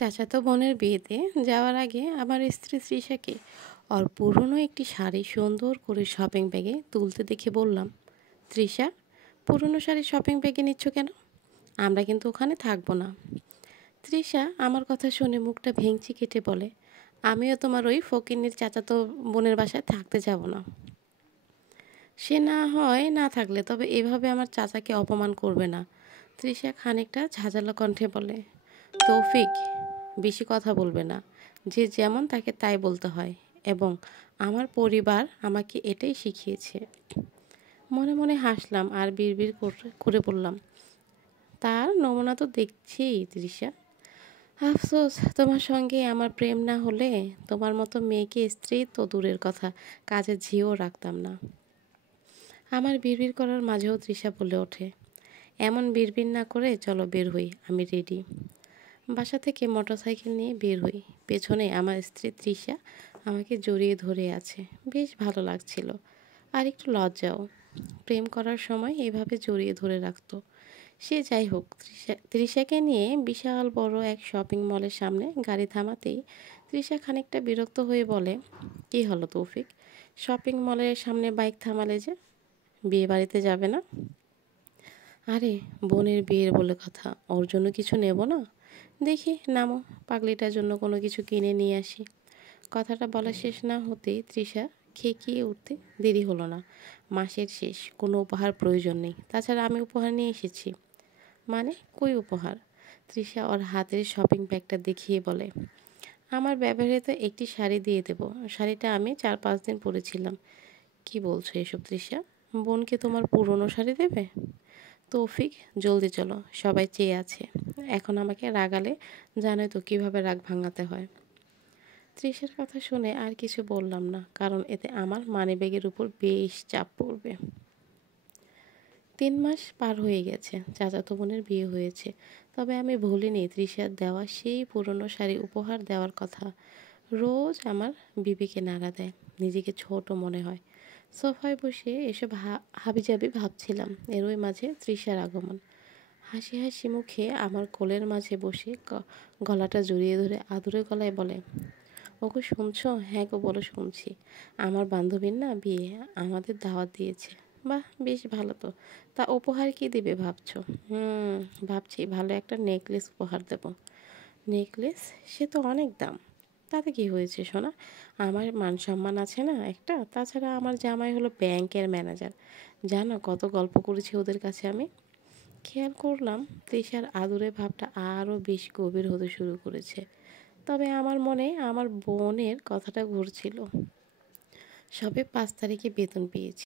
চাচাতো বোনের বিয়েতে যাওয়ার আগে আমার স্ত্রী তৃষাকে ওর পুরনো একটি শাড়ি সুন্দর করে শপিং ব্যাগে তুলতে দেখে বললাম, তৃষা, পুরনো শাড়ি শপিং ব্যাগে নিচ্ছ কেন? আমরা কিন্তু ওখানে থাকবো না। তৃষা আমার কথা শুনে মুখটা ভেঙচি কেটে বলে, আমিও তোমার ওই ফকিন্নির চাচাতো বোনের বাসায় থাকতে যাব না। সে না হয় না থাকলে, তবে এভাবে আমার চাচাকে অপমান করবে না। তৃষা খানিকটা ঝাঁঝালো কণ্ঠে বলে, তৌফিক, বেশি কথা বলবে না। যে যেমন তাকে তাই বলতে হয়, এবং আমার পরিবার আমাকে এটাই শিখিয়েছে। মনে মনে হাসলাম আর বিড়বিড় করে বললাম, তার নমুনা তো দেখছি তৃষা। আফসোস, তোমার সঙ্গে আমার প্রেম না হলে তোমার মতো মেয়েকে স্ত্রী তো দূরের কথা, কাজে ঝিও রাখতাম না। আমার বিড়বিড় করার মাঝেও তৃষা বলে ওঠে, এমন বিড়বিড় না করে চলো বের হই, আমি রেডি। বাসা থেকে মোটরসাইকেল নিয়ে বের হই। পেছনে আমার স্ত্রী তৃষা আমাকে জড়িয়ে ধরে আছে। বেশ ভালো লাগছিল, আর একটু লজ্জাও। প্রেম করার সময় এভাবে জড়িয়ে ধরে রাখতো। সে যাই হোক, তৃষাকে নিয়ে বিশাল বড় এক শপিং মলের সামনে গাড়ি থামাতেই তৃষা খানিকটা বিরক্ত হয়ে বলে, কী হলো তৌফিক, শপিং মলের সামনে বাইক থামালে যে? বিয়ে বাড়িতে যাবে না? আরে, বোনের বিয়ের বলে কথা, ওর জন্য কিছু নেব না? দেখি, নামো, পাগলিটার জন্য কোনো কিছু কিনে নিয়ে আসি। কথাটা বলা শেষ না হতেই তৃষা খেকিয়ে উঠতে দেরি হলো না। মাসের শেষ, কোনো উপহার প্রয়োজন নেই, তাছাড়া আমি উপহার নিয়ে এসেছি। মানে, কই উপহার? তৃষা ওর হাতের শপিং ব্যাগটা দেখিয়ে বলে, আমার ব্যবহৃত একটি শাড়ি দিয়ে দেবো। শাড়িটা আমি 4-5 দিন পরেছিলাম। কি বলছো এসব তৃষা? বোনকে তোমার পুরনো শাড়ি দেবে? তৌফিক, জলদি চলো, সবাই চেয়ে আছে। এখন আমাকে রাগালে জানোই তো কিভাবে রাগ ভাঙাতে হয়। তৃষার কথা শুনে আর কিছু বললাম না, কারণ এতে আমার মানিব্যাগের উপর বেশ চাপ পড়বে। 3 মাস পার হয়ে গেছে, চাচাতো বোনের বিয়ে হয়েছে, তবে আমি ভুলিনি তৃষার দেওয়া সেই পুরনো শাড়ি উপহার দেওয়ার কথা। রোজ আমার বিবিকে নাড়া দেয়, নিজেকে ছোট মনে হয়। সোফায় বসে এসব হাবিজাবি ভাবছিলাম, এরই মাঝে তৃষার আগমন। হাসি হাসি মুখে আমার কোলের মাঝে বসে গলাটা জড়িয়ে ধরে আদুরে গলায় বলে, ওগো শুনছো? হ্যাঁ গো, বলো, শুনছি। আমার বান্ধবীর না বিয়ে, আমাদের দাওয়াত দিয়েছে। বাহ, বেশ ভালো তো। তা উপহার কি দিবে ভাবছো? ভাবছি ভালো একটা নেকলেস উপহার দেব। নেকলেস? সে তো অনেক দাম। তাতে কি হয়েছে সোনা, আমার মান সম্মান আছে না একটা। তাছাড়া আমার জামাই হলো ব্যাংকের ম্যানেজার, জানো কত গল্প করেছি ওদের কাছে আমি। খেয়াল করলাম তৃষার আদুরে ভাবটা আরও বেশ গভীর হতে শুরু করেছে। তবে আমার মনে আমার বোনের কথাটা ঘুরছিল। সবে 5 তারিখে বেতন পেয়েছি।